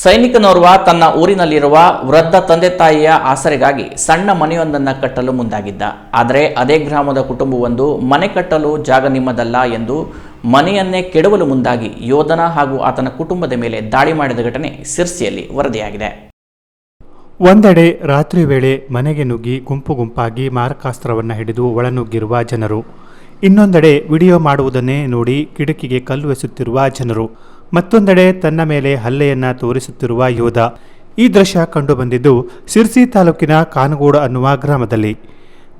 ಸೈನಿಕನೋರ್ವ ತನ್ನ ಊರಿನಲ್ಲಿರುವ ವೃದ್ಧ ತಂದೆ ತಾಯಿಯ ಆಸರೆಗಾಗಿ ಸಣ್ಣ ಮನೆಯೊಂದನ್ನು ಕಟ್ಟಲು ಮುಂದಾಗಿದ್ದ. ಆದರೆ ಅದೇ ಗ್ರಾಮದ ಕುಟುಂಬವೊಂದು ಮನೆ ಕಟ್ಟಲು ಜಾಗ ನಿಮ್ಮದಲ್ಲ ಎಂದು ಮನೆಯನ್ನೇ ಕೆಡವಲು ಮುಂದಾಗಿ ಯೋಧನ ಹಾಗೂ ಆತನ ಕುಟುಂಬದ ಮೇಲೆ ದಾಳಿ ಮಾಡಿದ ಘಟನೆ ಸಿರ್ಸಿಯಲ್ಲಿ ವರದಿಯಾಗಿದೆ. ಒಂದೆಡೆ ರಾತ್ರಿ ವೇಳೆ ಮನೆಗೆ ನುಗ್ಗಿ ಗುಂಪು ಗುಂಪಾಗಿ ಮಾರಕಾಸ್ತ್ರವನ್ನು ಹಿಡಿದು ಒಳನುಗ್ಗಿರುವ ಜನರು. ಇನ್ನೊಂದೆಡೆ ವಿಡಿಯೋ ಮಾಡುವುದನ್ನೇ ನೋಡಿ ಕಿಟಕಿಗೆ ಕಲ್ಲು ಎಸುತ್ತಿರುವ ಜನರು. ಮತ್ತೊಂದೆಡೆ ತನ್ನ ಮೇಲೆ ಹಲ್ಲೆಯನ್ನ ತೋರಿಸುತ್ತಿರುವ ಯೋಧ. ಈ ದೃಶ್ಯ ಕಂಡುಬಂದಿದ್ದು ಸಿರ್ಸಿ ತಾಲೂಕಿನ ಕಾನಗೋಡು ಅನ್ನುವ ಗ್ರಾಮದಲ್ಲಿ.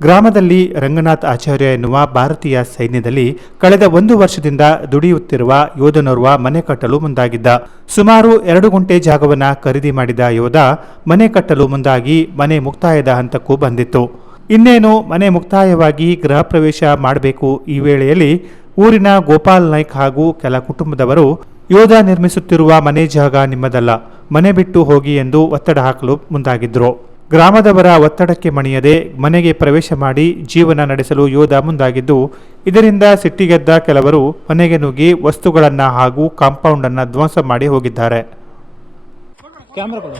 ಗ್ರಾಮದಲ್ಲಿ ರಂಗನಾಥ್ ಆಚಾರ್ಯ ಎನ್ನುವ ಭಾರತೀಯ ಸೈನ್ಯದಲ್ಲಿ ಕಳೆದ ಒಂದು ವರ್ಷದಿಂದ ದುಡಿಯುತ್ತಿರುವ ಯೋಧನೋರ್ವ ಮನೆ ಕಟ್ಟಲು ಮುಂದಾಗಿದ್ದ. ಸುಮಾರು ಎರಡು ಗುಂಟೆ ಜಾಗವನ್ನು ಖರೀದಿ ಮಾಡಿದ ಯೋಧ ಮನೆ ಕಟ್ಟಲು ಮುಂದಾಗಿ ಮನೆ ಮುಕ್ತಾಯದ ಹಂತಕ್ಕೂ ಬಂದಿತ್ತು. ಇನ್ನೇನು ಮನೆ ಮುಕ್ತಾಯವಾಗಿ ಗೃಹ ಪ್ರವೇಶ ಮಾಡಬೇಕು ಈ ವೇಳೆಯಲ್ಲಿ ಊರಿನ ಗೋಪಾಲ್ ನಾಯ್ಕ್ ಹಾಗೂ ಕೆಲ ಕುಟುಂಬದವರು ಯೋಧ ನಿರ್ಮಿಸುತ್ತಿರುವ ಮನೆ ಜಾಗ ನಿಮ್ಮದಲ್ಲ. ಮನೆ ಬಿಟ್ಟು ಹೋಗಿ ಎಂದು ಒತ್ತಡ ಹಾಕಲು ಮುಂದಾಗಿದ್ರು. ಗ್ರಾಮದವರ ಒತ್ತಡಕ್ಕೆ ಮಣಿಯದೆ ಮನೆಗೆ ಪ್ರವೇಶ ಮಾಡಿ ಜೀವನ ನಡೆಸಲು ಯೋಧ ಮುಂದಾಗಿದ್ದು ಇದರಿಂದ ಸಿಟ್ಟಿಗೆದ್ದ ಕೆಲವರು ಮನೆಗೆ ನುಗ್ಗಿ ವಸ್ತುಗಳನ್ನ ಹಾಗೂ ಕಾಂಪೌಂಡ್ ಅನ್ನ ಧ್ವಂಸ ಮಾಡಿ ಹೋಗಿದ್ದಾರೆ. ಕ್ಯಾಮ್ರಾ ಕೊಡು.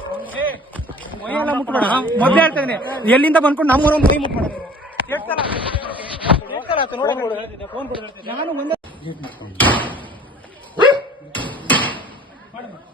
ಮೈಯೆಲ್ಲ ಮುಟ್ಬೇಡ. ಮೊದ್ಲೇ ಹೇಳ್ತಾ ಇದೀನಿ. ಎಲ್ಲಿಂದ ಬಂದ್ಕೊಂಡು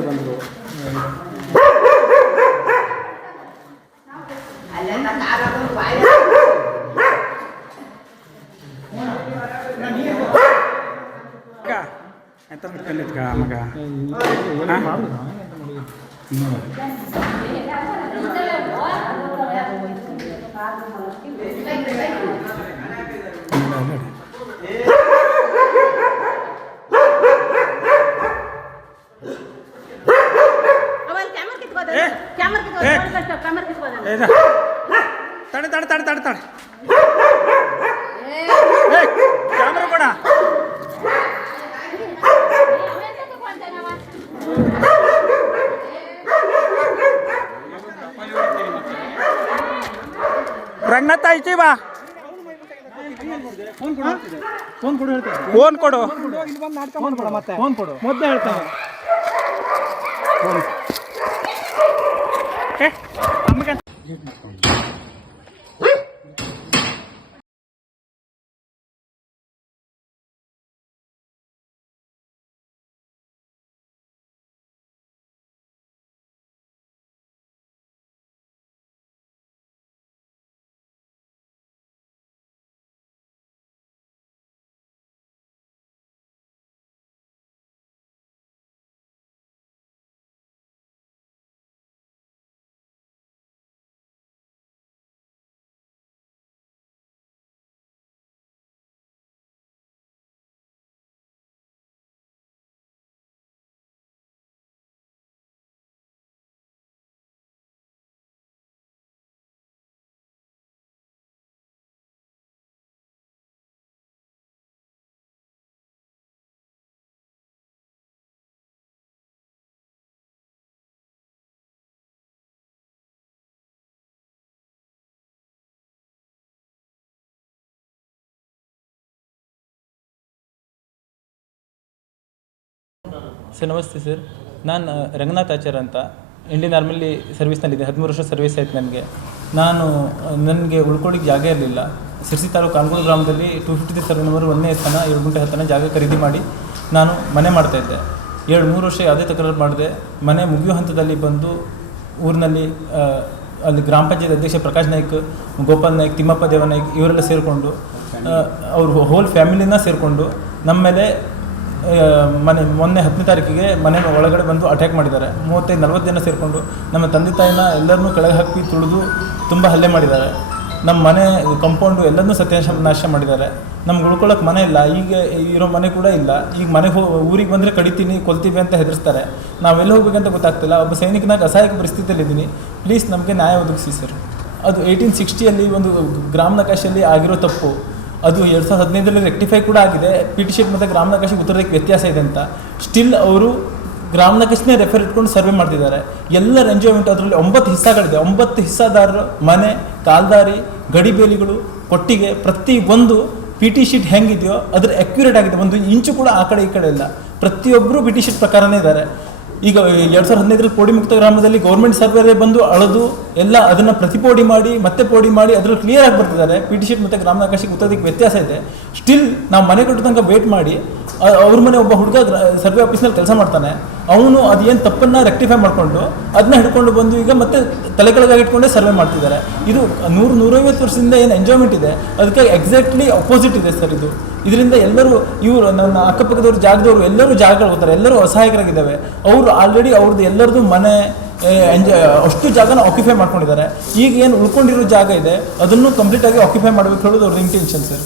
ಹೊಡ್ಕೊಂಡು ಒಳಗಡೆ ಬಂದರು ಎಂತ ಹಿಡ್ಕೊಂಡಿದ್ಕ ಮಗ ಐತಿ ಬಾ. ಫೋನ್ ಕೊಡು. ಫೋನ್ ಕೊಡು. ಫೋನ್ ಕೊಡು ಫೋನ್ ಕೊಡು ಮತ್ತೆ ಫೋನ್ ಕೊಡು ಮೊದಲೇ ಹೇಳ್ತಾನೆ ಏ ಸರ್, ನಮಸ್ತೆ ಸರ್. ನಾನು ರಂಗನಾಥ್ ಆಚಾರ್ ಅಂತ. ಇಂಡಿಯನ್ ಆರ್ಮಿಲಿ ಸರ್ವಿಸ್ನಲ್ಲಿದ್ದೆ ಹದಿಮೂರು ವರ್ಷ ಸರ್ವಿಸ್ ಆಯ್ತು ನನಗೆ. ನಾನು ನನಗೆ ಉಳ್ಕೊಳ್ಳಿಕ್ಕೆ ಜಾಗ ಇರಲಿಲ್ಲ. ಸಿರ್ಸಿ ತಾಲೂಕು ಕಾನ್ಗೋಡು ಗ್ರಾಮದಲ್ಲಿ two fifty three survey number ಒಂದನೇ ಎತ್ತನ ಏಳು ಗುಂಟೆ ಹತ್ತನ ಜಾಗ ಖರೀದಿ ಮಾಡಿ ನಾನು ಮನೆ ಮಾಡ್ತಾಯಿದ್ದೆ ಎರಡು ಮೂರು ವರ್ಷ ಯಾವುದೇ ತಕರಾರು ಮಾಡಿದೆ ಮನೆ ಮುಗಿಯೋ ಹಂತದಲ್ಲಿ ಬಂದು ಊರಿನಲ್ಲಿ ಅಲ್ಲಿ ಗ್ರಾಮ ಪಂಚಾಯತ್ ಅಧ್ಯಕ್ಷ ಪ್ರಕಾಶ್ ನಾಯ್ಕ್, ಗೋಪಾಲ್ ನಾಯ್ಕ್, ತಿಮ್ಮಪ್ಪ ದೇವ ನಾಯ್ಕ್ ಇವರೆಲ್ಲ ಸೇರಿಕೊಂಡು ಅವರು ಹೋಲ್ ಫ್ಯಾಮಿಲಿನ ಸೇರಿಕೊಂಡು ನಮ್ಮ ಮೇಲೆ ಮನೆ, ಮೊನ್ನೆ ಹತ್ತನೇ ತಾರೀಕಿಗೆ ಮನೆ ಒಳಗಡೆ ಬಂದು ಅಟ್ಯಾಕ್ ಮಾಡಿದ್ದಾರೆ. ಮೂವತ್ತೈದು, ನಲ್ವತ್ತು ಜನ ಸೇರಿಕೊಂಡು ನಮ್ಮ ತಂದೆ ತಾಯಿನ ಎಲ್ಲರನ್ನೂ ಕೆಳಗೆ ಹಾಕಿ ತುಳಿದು ತುಂಬ ಹಲ್ಲೆ ಮಾಡಿದ್ದಾರೆ. ನಮ್ಮ ಮನೆ ಕಂಪೌಂಡು ಎಲ್ಲದನ್ನೂ ಸತ್ಯಾಶ ನಾಶ ಮಾಡಿದ್ದಾರೆ. ನಮ್ಗೆ ಉಳ್ಕೊಳ್ಳೋಕೆ ಮನೆ ಇಲ್ಲ, ಈಗ ಇರೋ ಮನೆ ಕೂಡ ಇಲ್ಲ. ಈಗ ಮನೆಗೆ ಹೋ, ಊರಿಗೆ ಬಂದರೆ ಕಡಿತೀನಿ, ಕೊಲ್ತೀವಿ ಅಂತ ಹೆದರ್ಸ್ತಾರೆ. ನಾವೆಲ್ಲ ಹೋಗ್ಬೇಕಂತ ಗೊತ್ತಾಗ್ತಿಲ್ಲ. ಒಬ್ಬ ಸೈನಿಕನಾಗ ಅಸಹಾಯಕ ಪರಿಸ್ಥಿತಿಯಲ್ಲಿ ಇದ್ದೀನಿ. ಪ್ಲೀಸ್ ನಮಗೆ ನ್ಯಾಯ ಒದಗಿಸಿ ಸರ್ ಅದು ಏಯ್ಟೀನ್ ಸಿಕ್ಸ್ಟಿಯಲ್ಲಿ ಒಂದು ಗ್ರಾಮ ನಕಾಶೆಯಲ್ಲಿ ಆಗಿರೋ ತಪ್ಪು. ಅದು ಎರಡು ಸಾವಿರದ ಹದಿನೈದರಲ್ಲಿ ರೆಕ್ಟಿಫೈ ಕೂಡ ಆಗಿದೆ. ಪಿ ಟಿ ಶೀಟ್ ಮತ್ತು ಗ್ರಾಮ ನಕಾಶೆಗೆ ಉತ್ತರದಕ್ಕೆ ವ್ಯತ್ಯಾಸ ಇದೆ ಅಂತ. ಸ್ಟಿಲ್ ಅವರು ಗ್ರಾಮ ನಕಾಶೆನೇ ರೆಫರ್ ಇಟ್ಕೊಂಡು ಸರ್ವೆ ಮಾಡ್ತಿದ್ದಾರೆ. ಎಲ್ಲರ ಎಂಜಾಯ್ಮೆಂಟ್ ಅದರಲ್ಲಿ ಒಂಬತ್ತು ಹಿಸ್ಸಾಗಳಿದೆ. ಒಂಬತ್ತು ಹಿಸ್ಸಾದಾರರು ಮನೆ, ಕಾಲ್ದಾರಿ ಗಡಿಬೇಲಿಗಳು ಕೊಟ್ಟಿಗೆ ಪ್ರತಿ ಒಂದು ಪಿ ಟಿ ಶೀಟ್ ಹೆಂಗಿದೆಯೋ ಅದ್ರ ಅಕ್ಯುರೇಟ್ ಆಗಿದೆ. ಒಂದು ಇಂಚು ಕೂಡ ಆ ಕಡೆ ಈ ಕಡೆ ಇಲ್ಲ. ಪ್ರತಿಯೊಬ್ಬರು ಪಿ ಟಿ ಶೀಟ್ ಪ್ರಕಾರನೇ ಇದ್ದಾರೆ. ಈಗ ಎರಡು ಸಾವಿರದ ಹದಿನೈದರಲ್ಲಿ ಪೋಡಿ ಮುಕ್ತ ಗ್ರಾಮದಲ್ಲಿ ಗೌರ್ಮೆಂಟ್ ಸರ್ವೇರೇ ಬಂದು ಅಳದು ಎಲ್ಲ ಅದನ್ನು ಪ್ರತಿಪೋಡಿ ಮಾಡಿ, ಮತ್ತೆ ಪೋಡಿ ಮಾಡಿ ಅದ್ರಲ್ಲಿ ಕ್ಲಿಯರ್ ಆಗಿ ಬರ್ತಿದ್ದಾರೆ. ಪಿ ಟಿ ಶೀಟ್ ಮತ್ತು ಗ್ರಾಮ ಆಕಾಶಕ್ಕೆ ಉತ್ತರದಕ್ಕೆ ವ್ಯತ್ಯಾಸ ಇದೆ. ಸ್ಟಿಲ್ ನಾವು ಮನೆ ಕಟ್ಟೋ ತನಕ ವೇಟ್ ಮಾಡಿ ಅವ್ರ ಮನೆ ಒಬ್ಬ ಹುಡುಗ ಸರ್ವೆ ಆಫೀಸ್ನಲ್ಲಿ ಕೆಲಸ ಮಾಡ್ತಾನೆ. ಅವನು ಅದೇನು ತಪ್ಪನ್ನು ರೆಕ್ಟಿಫೈ ಮಾಡಿಕೊಂಡು ಅದನ್ನ ಹಿಡ್ಕೊಂಡು ಬಂದು ಈಗ ಮತ್ತೆ ತಲೆ ಕೆಳಗಾಗಿ ಇಟ್ಕೊಂಡೇ ಸರ್ವೆ ಮಾಡ್ತಿದ್ದಾರೆ. ಇದು ನೂರು, ನೂರೈವತ್ತು ವರ್ಷದಿಂದ ಏನು ಎಂಜಾಯ್ಮೆಂಟ್ ಇದೆ? ಅದಕ್ಕೆ ಎಕ್ಸಾಕ್ಟ್ಲಿ ಅಪೋಸಿಟ್ ಇದೆ ಸರ್ ಇದು. ಇದರಿಂದ ಎಲ್ಲರೂ ಇವರು ನನ್ನ ಅಕ್ಕಪಕ್ಕದವ್ರು, ಜಾಗದವರು ಎಲ್ಲರೂ ಜಾಗಗಳು ಹೋಗ್ತಾರೆ. ಎಲ್ಲರೂ ಅಸಹಾಯಕರಾಗಿದ್ದಾವೆ. ಅವರು ಆಲ್ರೆಡಿ ಅವ್ರದ್ದು ಎಲ್ಲರದ್ದು ಮನೆ ಎಂಜಾಯ್ ಅಷ್ಟು ಜಾಗನ ಆಕ್ಯುಪೈ ಮಾಡ್ಕೊಂಡಿದ್ದಾರೆ. ಈಗ ಏನು ಉಳ್ಕೊಂಡಿರೋ ಜಾಗ ಇದೆ, ಅದನ್ನು ಕಂಪ್ಲೀಟಾಗಿ ಆಕ್ಯುಪೈ ಮಾಡಬೇಕು ಹೇಳೋದು ಅವ್ರದ್ದು ಇಂಟೆನ್ಷನ್ ಸರ್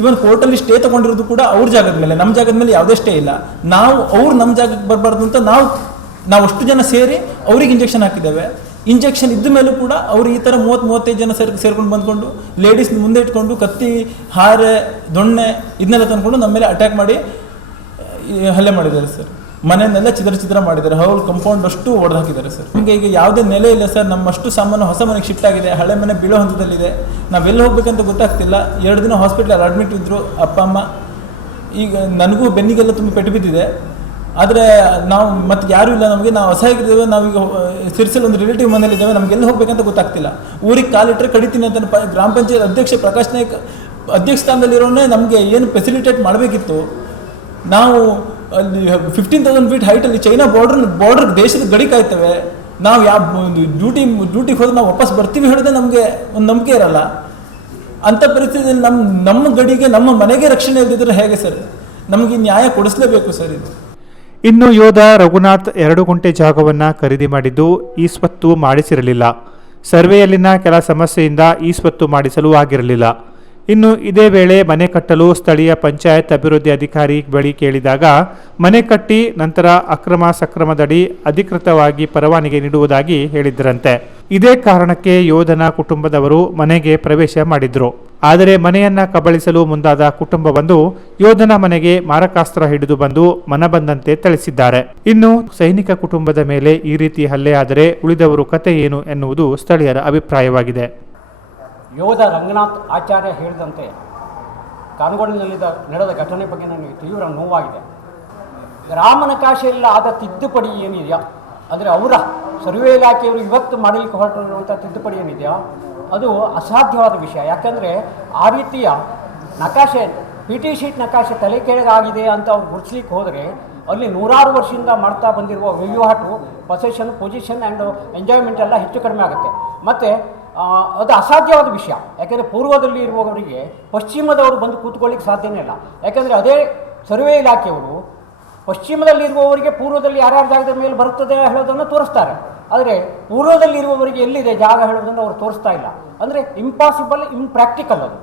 ಇವನ್ ಕೋರ್ಟಲ್ಲಿ ಸ್ಟೇ ತಗೊಂಡಿರೋದು ಕೂಡ ಅವ್ರ ಜಾಗದ ಮೇಲೆ, ನಮ್ಮ ಜಾಗದ ಮೇಲೆ ಯಾವುದೇ ಸ್ಟೇ ಇಲ್ಲ. ನಾವು ಅವ್ರು ನಮ್ಮ ಜಾಗಕ್ಕೆ ಬರಬಾರ್ದು ಅಂತ ನಾವು ನಾವು ಜನ ಸೇರಿ ಅವ್ರಿಗೆ ಇಂಜೆಕ್ಷನ್ ಹಾಕಿದ್ದೇವೆ. ಇಂಜೆಕ್ಷನ್ ಇದ್ದ ಮೇಲೂ ಕೂಡ ಅವ್ರು ಈ ಥರ ಮೂವತ್ತು, ಮೂವತ್ತೈದು ಜನ ಸೇರ್ ಸೇರ್ಕೊಂಡು ಬಂದ್ಕೊಂಡು ಲೇಡೀಸ್ ಮುಂದೆ ಇಟ್ಕೊಂಡು ಕತ್ತಿ, ಹಾರೆ, ದೊಣ್ಣೆ, ಇದನ್ನೆಲ್ಲ ತಂದ್ಕೊಂಡು ನಮ್ಮ ಮೇಲೆ ಅಟ್ಯಾಕ್ ಮಾಡಿ ಹಲ್ಲೆ ಮಾಡಿದ್ದಾರೆ ಸರ್ ಮನೆಯನ್ನೆಲ್ಲ ಚಿದ್ರ ಚಿತ್ರ ಮಾಡಿದ್ದಾರೆ. ಹೌಲ್ ಕಂಪೌಂಡ್ ಅಷ್ಟು ಒಡೆದು ಹಾಕಿದ್ದಾರೆ ಸರ್. ನಮಗೆ ಈಗ ಯಾವುದೇ ನೆಲೆ ಇಲ್ಲ ಸರ್. ನಮ್ಮಷ್ಟು ಸಾಮಾನು ಹೊಸ ಮನೆಗೆ ಶಿಫ್ಟ್ ಆಗಿದೆ. ಹಳೆ ಮನೆ ಬೀಳೋ ಹಂತದಲ್ಲಿದೆ. ನಾವೆಲ್ಲಿ ಹೋಗ್ಬೇಕಂತ ಗೊತ್ತಾಗ್ತಿಲ್ಲ. ಎರಡು ದಿನ ಹಾಸ್ಪಿಟ್ಲಲ್ಲಿ ಅಡ್ಮಿಟ್ ಇದ್ದರು ಅಪ್ಪ, ಅಮ್ಮ. ಈಗ ನನಗೂ ಬೆನ್ನಿಗೆಲ್ಲ ತುಂಬ ಪೆಟ್ಟು ಬಿದ್ದಿದೆ. ಆದರೆ ನಾವು ಮತ್ತೆ ಯಾರೂ ಇಲ್ಲ ನಮಗೆ. ನಾವು ಅಸಹಾಯಕರಿದ್ದೇವೆ ನಾವೀಗ ಸಿರ್ಸಲ್ ಒಂದು ರಿಲೇಟಿವ್ ನಮ್ಗೆ ಎಲ್ಲಿ ಹೋಗ್ಬೇಕಂತ ಗೊತ್ತಾಗ್ತಿಲ್ಲ. ಊರಿಗೆ ಕಾಲಿಟ್ಟರೆ ಕಡಿತೀನಿ ಅಂತ ಗ್ರಾಮ ಪಂಚಾಯತ್ ಅಧ್ಯಕ್ಷ ಪ್ರಕಾಶ್ ನಾಯ್ಕ್ ಅಧ್ಯಕ್ಷ ಸ್ಥಾನದಲ್ಲಿರೋನೇ ನಮಗೆ ಏನು ಫೆಸಿಲಿಟೇಟ್ ಮಾಡಬೇಕಿತ್ತು. ನಾವು ಅಲ್ಲಿ ಫಿಫ್ಟೀನ್ ತೌಸಂಡ್ ಫೀಟ್ ಹೈಟಲ್ಲಿ ಚೈನಾ ಬಾರ್ಡರ್ ಬಾರ್ಡರ್ ದೇಶದ ಗಡಿ ಕಾಯ್ತವೆ. ನಾವು ಯಾವ ಡ್ಯೂಟಿ ಡ್ಯೂಟಿಗೆ ಹೋದ್ರೆ ನಾವು ವಾಪಸ್ ಬರ್ತೀವಿ ಹೇಳಿದ್ರೆ ನಮಗೆ ಒಂದು ನಂಬಿಕೆ ಇರಲ್ಲ. ಅಂಥ ಪರಿಸ್ಥಿತಿಯಲ್ಲಿ ನಮ್ಮ ನಮ್ಮ ಗಡಿಗೆ, ನಮ್ಮ ಮನೆಗೆ ರಕ್ಷಣೆ ಇಲ್ದಿದ್ರೆ ಹೇಗೆ ಸರ್? ನಮಗೆ ನ್ಯಾಯ ಕೊಡಿಸ್ಲೇಬೇಕು ಸರ್ ಇದು. ಇನ್ನು ಯೋಧ ರಘುನಾಥ್ ಎರಡು ಗುಂಟೆ ಜಾಗವನ್ನು ಖರೀದಿ ಮಾಡಿದ್ದು ಈ ಸ್ವತ್ತು ಮಾಡಿಸಿರಲಿಲ್ಲ. ಸರ್ವೆಯಲ್ಲಿನ ಕೆಲ ಸಮಸ್ಯೆಯಿಂದ ಈ ಸ್ವತ್ತು ಮಾಡಿಸಲು ಆಗಿರಲಿಲ್ಲ. ಇನ್ನು ಇದೇ ವೇಳೆ ಮನೆ ಕಟ್ಟಲು ಸ್ಥಳೀಯ ಪಂಚಾಯತ್ ಅಭಿವೃದ್ಧಿ ಅಧಿಕಾರಿ ಬಳಿ ಕೇಳಿದಾಗ, ಮನೆ ಕಟ್ಟಿ ನಂತರ ಅಕ್ರಮ ಸಕ್ರಮದಡಿ ಅಧಿಕೃತವಾಗಿ ಪರವಾನಿಗೆ ನೀಡುವುದಾಗಿ ಹೇಳಿದ್ದರಂತೆ ಇದೇ ಕಾರಣಕ್ಕೆ ಯೋಧನ ಕುಟುಂಬದವರು ಮನೆಗೆ ಪ್ರವೇಶ ಮಾಡಿದ್ರು. ಆದರೆ ಮನೆಯನ್ನ ಕಬಳಿಸಲು ಮುಂದಾದ ಕುಟುಂಬವೊಂದು ಯೋಧನ ಮನೆಗೆ ಮಾರಕಾಸ್ತ್ರ ಹಿಡಿದು ಬಂದು ಮನಬಂದಂತೆ ಥಳಿಸಿದ್ದಾರೆ. ಇನ್ನು ಸೈನಿಕ ಕುಟುಂಬದ ಮೇಲೆ ಈ ರೀತಿ ಹಲ್ಲೆ ಆದರೆ ಉಳಿದವರು ಕತೆ ಏನು ಎನ್ನುವುದು ಸ್ಥಳೀಯರ ಅಭಿಪ್ರಾಯವಾಗಿದೆ. ಯೋಧ ರಂಗನಾಥ್ ಆಚಾರ್ಯ ಹೇಳಿದಂತೆ ಕಾನ್ಗೋಡಿನಲ್ಲಿದ್ದ ನಡೆದ ಘಟನೆ ಬಗ್ಗೆ ನನಗೆ ತೀವ್ರ ನೋವಾಗಿದೆ. ಗ್ರಾಮನಕಾಶೆಯಲ್ಲಿ ಆದ ತಿದ್ದುಪಡಿ ಏನಿದೆಯಾ? ಅಂದರೆ ಅವರ ಸರ್ವೆ ಇಲಾಖೆಯವರು ಇವತ್ತು ಮಾಡಲಿಕ್ಕೆ ಹೊರಟಿರುವಂಥ ತಿದ್ದುಪಡಿ ಏನಿದೆಯಾ? ಅದು ಅಸಾಧ್ಯವಾದ ವಿಷಯ. ಯಾಕಂದರೆ ಆ ರೀತಿಯ ನಕಾಶೆ ಪಿ ಟಿ ಶೀಟ್ ನಕಾಶೆ ತಲೆ ಕೆಳಗಾಗಿದೆ ಅಂತ ಅವ್ರು ಗುರುತಿಸ್ಲಿಕ್ಕೆ ಹೋದರೆ ಅಲ್ಲಿ ನೂರಾರು ವರ್ಷದಿಂದ ಮಾಡ್ತಾ ಬಂದಿರುವ ವಹಿವಾಟು ಪೊಸೆಷನ್ ಪೊಸಿಷನ್ ಆ್ಯಂಡ್ ಎಂಜಾಯ್ಮೆಂಟ್ ಎಲ್ಲ ಹೆಚ್ಚು ಕಡಿಮೆ ಆಗುತ್ತೆ. ಮತ್ತು ಅದು ಅಸಾಧ್ಯವಾದ ವಿಷಯ. ಯಾಕೆಂದರೆ ಪೂರ್ವದಲ್ಲಿ ಇರುವವರಿಗೆ ಪಶ್ಚಿಮದವರು ಬಂದು ಕೂತ್ಕೊಳ್ಳಿಕ್ಕೆ ಸಾಧ್ಯನೇ ಇಲ್ಲ. ಯಾಕೆಂದರೆ ಅದೇ ಸರ್ವೆ ಇಲಾಖೆಯವರು ಪಶ್ಚಿಮದಲ್ಲಿರುವವರಿಗೆ ಪೂರ್ವದಲ್ಲಿ ಯಾರ್ಯಾರ ಜಾಗದ ಮೇಲೆ ಬರುತ್ತದೆ ಹೇಳೋದನ್ನು ತೋರಿಸ್ತಾರೆ. ಆದರೆ ಪೂರ್ವದಲ್ಲಿರುವವರಿಗೆ ಎಲ್ಲಿದೆ ಜಾಗ ಹೇಳೋದನ್ನು ಅವರು ತೋರಿಸ್ತಾ ಇಲ್ಲ. ಅಂದರೆ ಇಂಪಾಸಿಬಲ್ ಇಂಪ್ರ್ಯಾಕ್ಟಿಕಲ್ ಅದು.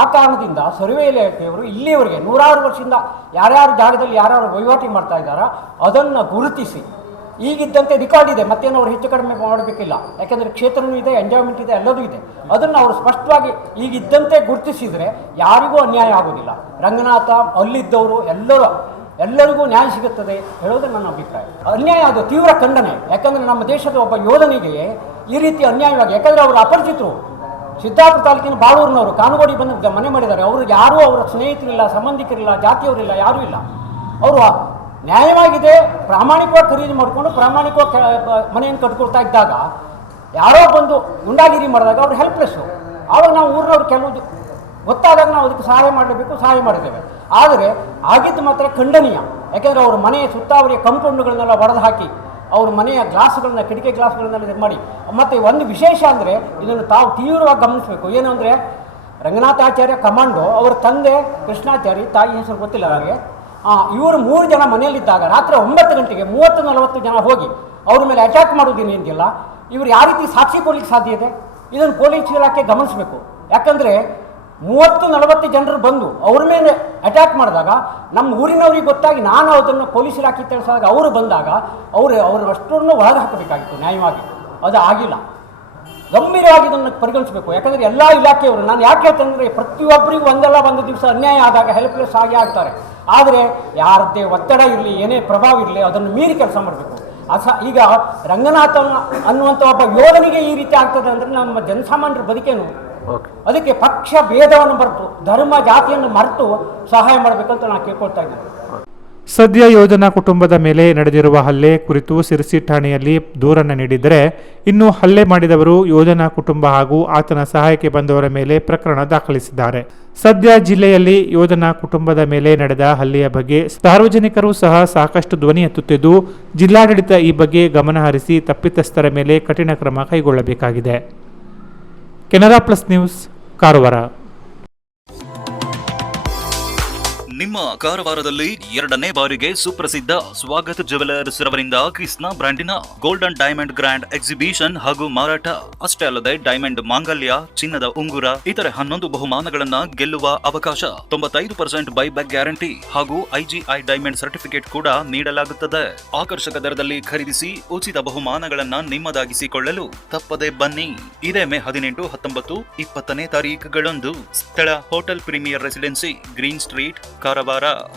ಆ ಕಾರಣದಿಂದ ಸರ್ವೆ ಇಲಾಖೆಯವರು ಇಲ್ಲಿಯವರೆಗೆ ನೂರಾರು ವರ್ಷದಿಂದ ಯಾರ್ಯಾರು ಜಾಗದಲ್ಲಿ ಯಾರ್ಯಾರು ವಹಿವಾಟಿ ಮಾಡ್ತಾ ಇದ್ದಾರೋ ಅದನ್ನು ಗುರುತಿಸಿ ಈಗಿದ್ದಂತೆ ರಿಕಾರ್ಡ್ ಇದೆ. ಮತ್ತೇನು ಅವರು ಹೆಚ್ಚು ಕಡಿಮೆ ಮಾಡಬೇಕಿಲ್ಲ. ಯಾಕೆಂದರೆ ಕ್ಷೇತ್ರನೂ ಇದೆ ಎಂಜಾಯ್ಮೆಂಟ್ ಇದೆ, ಎಲ್ಲದೂ ಇದೆ. ಅದನ್ನು ಅವರು ಸ್ಪಷ್ಟವಾಗಿ ಈಗಿದ್ದಂತೆ ಗುರುತಿಸಿದರೆ ಯಾರಿಗೂ ಅನ್ಯಾಯ ಆಗೋದಿಲ್ಲ ರಂಗನಾಥ, ಅಲ್ಲಿದ್ದವರು ಎಲ್ಲರೂ, ಎಲ್ಲರಿಗೂ ನ್ಯಾಯ ಸಿಗುತ್ತದೆ ಹೇಳೋದು ನನ್ನ ಅಭಿಪ್ರಾಯ. ಅನ್ಯಾಯ ಅದು ತೀವ್ರ ಖಂಡನೆ. ಯಾಕಂದರೆ ನಮ್ಮ ದೇಶದ ಒಬ್ಬ ಯೋಧನಿಗೆ ಈ ರೀತಿ ಅನ್ಯಾಯವಾಗಿ, ಯಾಕಂದರೆ ಅವರು ಅಪರಿಚಿತರು. ಸಿದ್ದಾಪುರ ತಾಲೂಕಿನ ಬಾಳೂರಿನವರು, ಕಾನುಗೋಡಿ ಬಂದ ಮನೆ ಮಾಡಿದ್ದಾರೆ. ಅವರು ಯಾರೂ ಅವರ ಸ್ನೇಹಿತರಿಲ್ಲ, ಸಂಬಂಧಿಕರಿಲ್ಲ, ಜಾತಿಯವರಿಲ್ಲ, ಯಾರೂ ಇಲ್ಲ. ಅವರು ನ್ಯಾಯವಾಗಿದೆ. ಪ್ರಾಮಾಣಿಕವಾಗಿ ಖರೀದಿ ಮಾಡಿಕೊಂಡು ಪ್ರಾಮಾಣಿಕವಾಗಿ ಮನೆಯನ್ನು ಕಟ್ಕೊಳ್ತಾ ಇದ್ದಾಗ ಯಾರೋ ಬಂದು ಗುಂಡಾಗಿರಿ ಮಾಡಿದಾಗ ಅವ್ರು ಹೆಲ್ಪ್ಲೆಸ್ಸು ಆವಾಗ ನಾವು ಊರಿನವ್ರು ಕೆಲವು ಗೊತ್ತಾದಾಗ ನಾವು ಅದಕ್ಕೆ ಸಹಾಯ ಮಾಡಲೇಬೇಕು ಸಹಾಯ ಮಾಡಿದ್ದೇವೆ. ಆದರೆ ಆಗಿದ್ದು ಮಾತ್ರ ಖಂಡನೀಯ. ಯಾಕೆಂದರೆ ಅವ್ರ ಮನೆಯ ಸುತ್ತಾವರಿಯ ಕಂಪೌಂಡ್ಗಳನ್ನೆಲ್ಲ ಒಡೆದು ಹಾಕಿ ಅವ್ರ ಮನೆಯ ಗ್ಲಾಸ್ಗಳನ್ನ, ಕಿಟಕಿ ಗ್ಲಾಸ್ಗಳನ್ನೆಲ್ಲ ಇದು ಮಾಡಿ. ಮತ್ತು ಒಂದು ವಿಶೇಷ ಅಂದರೆ ಇದನ್ನು ತಾವು ತೀವ್ರವಾಗಿ ಗಮನಿಸಬೇಕು. ಏನು ಅಂದರೆ ರಂಗನಾಥಾಚಾರ್ಯ ಕಮಾಂಡೋ, ಅವರ ತಂದೆ ಕೃಷ್ಣಾಚಾರಿ ತಾಯಿ ಹೆಸರು ಗೊತ್ತಿಲ್ಲ ನನಗೆ. ಇವರು ಮೂರು ಜನ ಮನೆಯಲ್ಲಿದ್ದಾಗ ರಾತ್ರಿ ಒಂಬತ್ತು ಗಂಟೆಗೆ ಮೂವತ್ತು ನಲವತ್ತು ಜನ ಹೋಗಿ ಅವ್ರ ಮೇಲೆ ಅಟ್ಯಾಕ್ ಮಾಡೋದೇನು ಏನಿದೆಯಲ್ಲ ಇವರು ಯಾವ ರೀತಿ ಸಾಕ್ಷಿ ಕೊಡ್ಲಿಕ್ಕೆ ಸಾಧ್ಯ ಇದೆ? ಇದನ್ನು ಪೊಲೀಸ್ ಇಲಾಖೆ ಗಮನಿಸಬೇಕು. ಯಾಕಂದರೆ ಮೂವತ್ತು ನಲವತ್ತು ಜನರು ಬಂದು ಅವ್ರ ಮೇಲೆ ಅಟ್ಯಾಕ್ ಮಾಡಿದಾಗ ನಮ್ಮ ಊರಿನವ್ರಿಗೆ ಗೊತ್ತಾಗಿ ನಾನು ಅದನ್ನು ಪೊಲೀಸ್ ಇಲಾಖೆ ತಿಳಿಸಿದಾಗ ಅವರು ಬಂದಾಗ ಅವರು ಅವರು ಅಷ್ಟನ್ನು ಒಳಗೆ ಹಾಕಬೇಕಾಗಿತ್ತು ನ್ಯಾಯವಾಗಿ. ಅದು ಆಗಿಲ್ಲ. ಗಂಭೀರವಾಗಿ ಇದನ್ನು ಪರಿಗಣಿಸಬೇಕು. ಯಾಕಂದರೆ ಎಲ್ಲ ಇಲಾಖೆಯವರು, ನಾನು ಯಾಕೆ ಹೇಳ್ತೇನೆ ಅಂದರೆ ಪ್ರತಿಯೊಬ್ಬರಿಗೂ ಒಂದಲ್ಲ ಒಂದು ದಿವಸ ಅನ್ಯಾಯ ಆದಾಗ ಹೆಲ್ಪ್ಲೆಸ್ ಆಗಿ ಆಗ್ತಾರೆ. ಆದರೆ ಯಾರದ್ದೇ ಒತ್ತಡ ಇರಲಿ ಏನೇ ಪ್ರಭಾವ ಇರಲಿ ಅದನ್ನು ಮೀರಿ ಕೆಲಸ ಮಾಡಬೇಕು. ಅಸ ಈಗ ರಂಗನಾಥ ಅನ್ನುವಂಥ ಒಬ್ಬ ಯೋಧನಿಗೆ ಈ ರೀತಿ ಆಗ್ತದೆ ಅಂದರೆ ನಮ್ಮ ಜನಸಾಮಾನ್ಯರ ಬದುಕೇನು? ಅದಕ್ಕೆ ಪಕ್ಷ ಭೇದವನ್ನು ಮರೆತು ಧರ್ಮ ಜಾತಿಯನ್ನು ಮರೆತು ಸಹಾಯ ಮಾಡಬೇಕಂತ ನಾನು ಕೇಳ್ಕೊಳ್ತಾ ಇದ್ದೀನಿ. ಸದ್ಯ ಯೋಜನಾ ಕುಟುಂಬದ ಮೇಲೆ ನಡೆದಿರುವ ಹಲ್ಲೆ ಕುರಿತು ಸಿರಿಸಿ ಠಾಣೆಯಲ್ಲಿ ದೂರನ್ನು ನೀಡಿದರೆ ಇನ್ನು ಹಲ್ಲೆ ಮಾಡಿದವರು ಯೋಜನಾ ಕುಟುಂಬ ಹಾಗೂ ಆತನ ಸಹಾಯಕ್ಕೆ ಬಂದವರ ಮೇಲೆ ಪ್ರಕರಣ ದಾಖಲಿಸಿದ್ದಾರೆ. ಸದ್ಯ ಜಿಲ್ಲೆಯಲ್ಲಿ ಯೋಧನ ಕುಟುಂಬದ ಮೇಲೆ ನಡೆದ ಹಲ್ಲೆಯ ಬಗ್ಗೆ ಸಾರ್ವಜನಿಕರು ಸಹ ಸಾಕಷ್ಟು ಧ್ವನಿ ಎತ್ತುತ್ತಿದ್ದು, ಜಿಲ್ಲಾಡಳಿತ ಈ ಬಗ್ಗೆ ಗಮನಹರಿಸಿ ತಪ್ಪಿತಸ್ಥರ ಮೇಲೆ ಕಠಿಣ ಕ್ರಮ ಕೈಗೊಳ್ಳಬೇಕಾಗಿದೆ. Canara plus news, Karwar. ನಿಮ್ಮ ಕಾರವಾರದಲ್ಲಿ ಎರಡನೇ ಬಾರಿಗೆ ಸುಪ್ರಸಿದ್ಧ ಸ್ವಾಗತ್ ಜುವೆಲರ್ಸ್ ರವರಿಂದ ಕೃಷ್ಣ ಬ್ರಾಂಡಿನ ಗೋಲ್ಡನ್ ಡೈಮಂಡ್ ಗ್ರ್ಯಾಂಡ್ ಎಕ್ಸಿಬಿಷನ್ ಹಾಗೂ ಮಾರಾಟ. ಅಷ್ಟೇ ಅಲ್ಲದೆ ಡೈಮಂಡ್ ಮಾಂಗಲ್ಯ, ಚಿನ್ನದ ಉಂಗುರ, ಇತರೆ ಹನ್ನೊಂದು ಬಹುಮಾನಗಳನ್ನ ಗೆಲ್ಲುವ ಅವಕಾಶ ತೊಂಬತ್ತೈದು ಪರ್ಸೆಂಟ್ ಬೈಬ್ಯಾಕ್ ಗ್ಯಾರಂಟಿ ಹಾಗೂ ಐಜಿಐ ಡೈಮಂಡ್ ಸರ್ಟಿಫಿಕೇಟ್ ಕೂಡ ನೀಡಲಾಗುತ್ತದೆ. ಆಕರ್ಷಕ ದರದಲ್ಲಿ ಖರೀದಿಸಿ ಉಚಿತ ಬಹುಮಾನಗಳನ್ನ ನಿಮ್ಮದಾಗಿಸಿಕೊಳ್ಳಲು ತಪ್ಪದೆ ಬನ್ನಿ. ಇದೇ ಮೇ ಹದಿನೆಂಟು, ಹತ್ತೊಂಬತ್ತು, ಇಪ್ಪತ್ತನೇ ತಾರೀಖುಗಳಂದು ಸ್ಥಳ hotel premier residency green street Carabará.